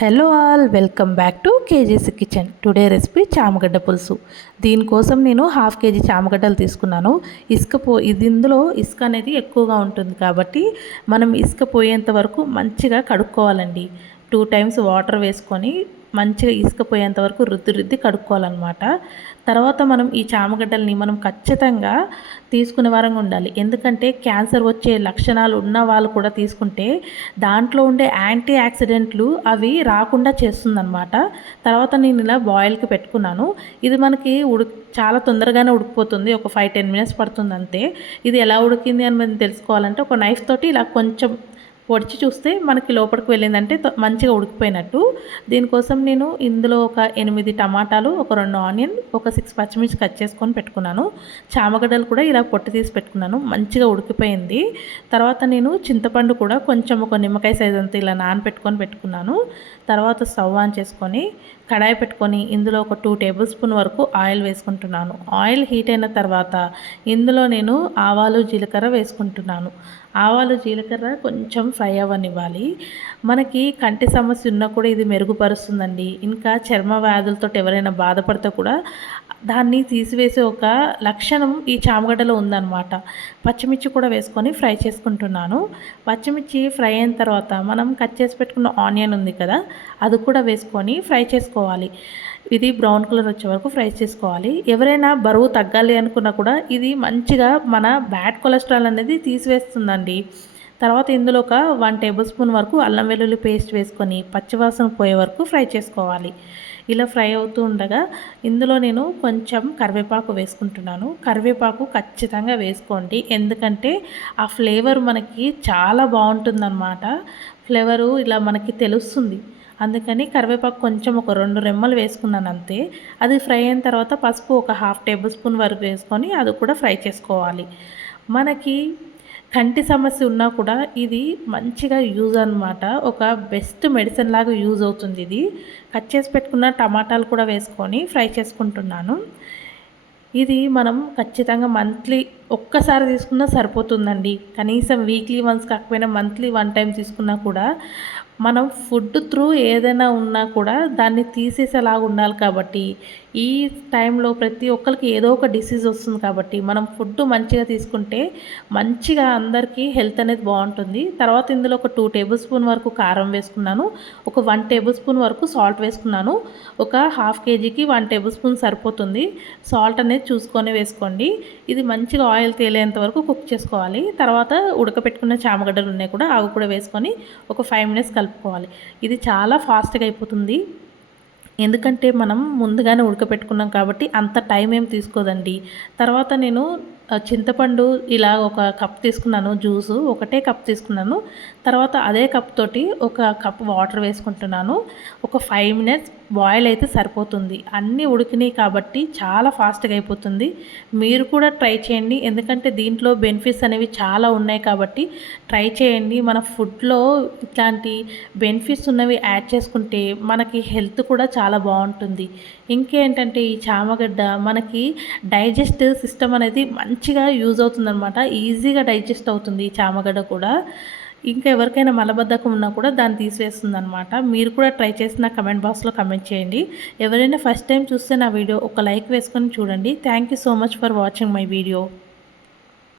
Hello all welcome back to KGC kitchen. Today recipe చామగడ్డ పులుసు. దీనికోసం నేను హాఫ్ కేజీ చామగడ్డలు తీసుకున్నాను. ఇసుక పో ఇది ఇందులో ఇసుక అనేది ఎక్కువగా ఉంటుంది కాబట్టి మనం ఇసుక పోయేంత వరకు మంచిగా కడుక్కోవాలండి. టూ టైమ్స్ వాటర్ వేసుకొని మంచిగా ఇసుకపోయేంత వరకు రుద్ది రుద్ది కడుక్కోవాలన్నమాట. తర్వాత మనం ఈ చామగడ్డల్ని మనం ఖచ్చితంగా తీసుకునే వారంగా ఉండాలి. ఎందుకంటే క్యాన్సర్ వచ్చే లక్షణాలు ఉన్న వాళ్ళు కూడా తీసుకుంటే దాంట్లో ఉండే యాంటీ యాక్సిడెంట్లు అవి రాకుండా చేస్తుందన్నమాట. తర్వాత నేను ఇలా బాయిల్కి పెట్టుకున్నాను. ఇది మనకి ఉడి చాలా తొందరగానే ఉడికిపోతుంది. ఒక ఫైవ్ టెన్ మినిట్స్ పడుతుంది అంతే ఇది ఎలా ఉడికింది అని మనం తెలుసుకోవాలంటే ఒక నైఫ్ తోటి ఇలా కొంచెం పొడిచి చూస్తే మనకి లోపలికి వెళ్ళిందంటే మంచిగా ఉడికిపోయినట్టు. దీనికోసం నేను ఇందులో ఒక ఎనిమిది టమాటాలు ఒక రెండు ఆనియన్ ఒక సిక్స్ పచ్చిమిర్చి కట్ చేసుకొని పెట్టుకున్నాను. చామగడ్డలు కూడా ఇలా పొట్టి తీసి పెట్టుకున్నాను. మంచిగా ఉడికిపోయింది. తర్వాత నేను చింతపండు కూడా కొంచెం ఒక నిమ్మకాయ సైజ్ అంతా ఇలా నానపెట్టుకొని పెట్టుకున్నాను. తర్వాత స్టవ్ ఆన్ చేసుకొని కడాయి పెట్టుకొని ఇందులో ఒక టూ టేబుల్ స్పూన్ వరకు ఆయిల్ వేసుకుంటున్నాను. ఆయిల్ హీట్ అయిన తర్వాత ఇందులో నేను ఆవాలు జీలకర్ర వేసుకుంటున్నాను. ఆవాలు జీలకర్ర కొంచెం ఫ్రై అవ్వనివ్వాలి. మనకి కంటి సమస్య ఉన్నా కూడా ఇది మెరుగుపరుస్తుందండి. ఇంకా చర్మ వ్యాధులతో ఎవరైనా బాధపడితే కూడా దాన్ని తీసివేసే ఒక లక్షణం ఈ చామగడ్డలో ఉందన్నమాట. పచ్చిమిర్చి కూడా వేసుకొని ఫ్రై చేసుకుంటున్నాను. పచ్చిమిర్చి ఫ్రై అయిన తర్వాత మనం కట్ చేసి పెట్టుకున్న ఆనియన్ ఉంది కదా అది కూడా వేసుకొని ఫ్రై చేసుకోవాలి. ఇది బ్రౌన్ కలర్ వచ్చే వరకు ఫ్రై చేసుకోవాలి. ఎవరైనా బరువు తగ్గాలి అనుకున్నా కూడా ఇది మంచిగా మన బ్యాడ్ కొలెస్ట్రాల్ అనేది తీసివేస్తుందండి. తర్వాత ఇందులో ఒక వన్ టేబుల్ స్పూన్ వరకు అల్లం వెల్లుల్లి పేస్ట్ వేసుకొని పచ్చివాసన పోయే వరకు ఫ్రై చేసుకోవాలి. ఇలా ఫ్రై అవుతూ ఉండగా ఇందులో నేను కొంచెం కరివేపాకు వేసుకుంటున్నాను. కరివేపాకు ఖచ్చితంగా వేసుకోండి. ఎందుకంటే ఆ ఫ్లేవర్ మనకి చాలా బాగుంటుందన్నమాట. ఫ్లేవరు ఇలా మనకి తెలుస్తుంది. అందుకని కరివేపాకు కొంచెం ఒక రెండు రెమ్మలు వేసుకున్నాను అంతే. అది ఫ్రై అయిన తర్వాత పసుపు ఒక హాఫ్ టేబుల్ స్పూన్ వరకు వేసుకొని అది కూడా ఫ్రై చేసుకోవాలి. మనకి కంటి సమస్య ఉన్నా కూడా ఇది మంచిగా యూజ్ అనమాట ఒక బెస్ట్ మెడిసిన్ లాగా యూజ్ అవుతుంది ఇది. కట్ చేసి పెట్టుకున్న టమాటాలు కూడా వేసుకొని ఫ్రై చేసుకుంటున్నాను. ఇది మనం ఖచ్చితంగా మంత్లీ ఒక్కసారి తీసుకున్నా సరిపోతుందండి. కనీసం వీక్లీ వన్స్ కాకపోయినా మంత్లీ వన్ టైం తీసుకున్నా కూడా మనం ఫుడ్ త్రూ ఏదైనా ఉన్నా కూడా దాన్ని తీసేసేలాగా ఉండాలి కాబట్టి ఈ టైంలో ప్రతి ఒక్కరికి ఏదో ఒక డిసీజ్ వస్తుంది కాబట్టి మనం ఫుడ్ మంచిగా తీసుకుంటే మంచిగా అందరికీ హెల్త్ అనేది బాగుంటుంది. తర్వాత ఇందులో ఒక టూ టేబుల్ స్పూన్ వరకు కారం వేసుకున్నాను ఒక వన్ టేబుల్ స్పూన్ వరకు సాల్ట్ వేసుకున్నాను ఒక హాఫ్ కేజీకి వన్ టేబుల్ స్పూన్ సరిపోతుంది. సాల్ట్ అనేది చూసుకొని వేసుకోండి. ఇది మంచిగా ఆయిల్ తేలేంత వరకు కుక్ చేసుకోవాలి. తర్వాత ఉడకపెట్టుకున్న చామగడ్డలు ఉన్నాయి కూడా అవి కూడా వేసుకొని ఒక ఫైవ్ మినిట్స్ కలిపి కలుపుకోవాలి. ఇది చాలా ఫాస్ట్గా అయిపోతుంది. ఎందుకంటే మనం ముందుగానే ఉడకపెట్టుకున్నాం కాబట్టి అంత టైం ఏం తీసుకోదండి. తర్వాత నేను చింతపండు ఇలా ఒక కప్ తీసుకున్నాను జ్యూసు ఒకటే కప్ తీసుకున్నాను. తర్వాత అదే కప్ తోటి ఒక కప్ వాటర్ వేసుకుంటున్నాను. ఒక ఫైవ్ మినిట్స్ బాయిల్ అయితే సరిపోతుంది. అన్నీ ఉడికినాయి కాబట్టి చాలా ఫాస్ట్గా అయిపోతుంది. మీరు కూడా ట్రై చేయండి. ఎందుకంటే దీంట్లో బెనిఫిట్స్ అనేవి చాలా ఉన్నాయి కాబట్టి ట్రై చేయండి. మన ఫుడ్లో ఇట్లాంటి బెనిఫిట్స్ ఉన్నవి యాడ్ చేసుకుంటే మనకి హెల్త్ కూడా చాలా బాగుంటుంది. ఇంకేంటంటే ఈ చామగడ్డ మనకి డైజెస్ట్ సిస్టమ్ అనేది మంచిగా యూజ్ అవుతుందనమాట ఈజీగా డైజెస్ట్ అవుతుంది ఈ చామగడ్డ కూడా. ఇంకా ఎవరికైనా మలబద్ధకం ఉన్నా కూడా దాన్ని తీసివేస్తుంది అనమాట మీరు కూడా ట్రై చేసి నా కమెంట్ బాక్స్లో కమెంట్ చేయండి. ఎవరైనా ఫస్ట్ టైం చూస్తే నా వీడియో ఒక లైక్ వేసుకొని చూడండి. Thank you so much for watching my video.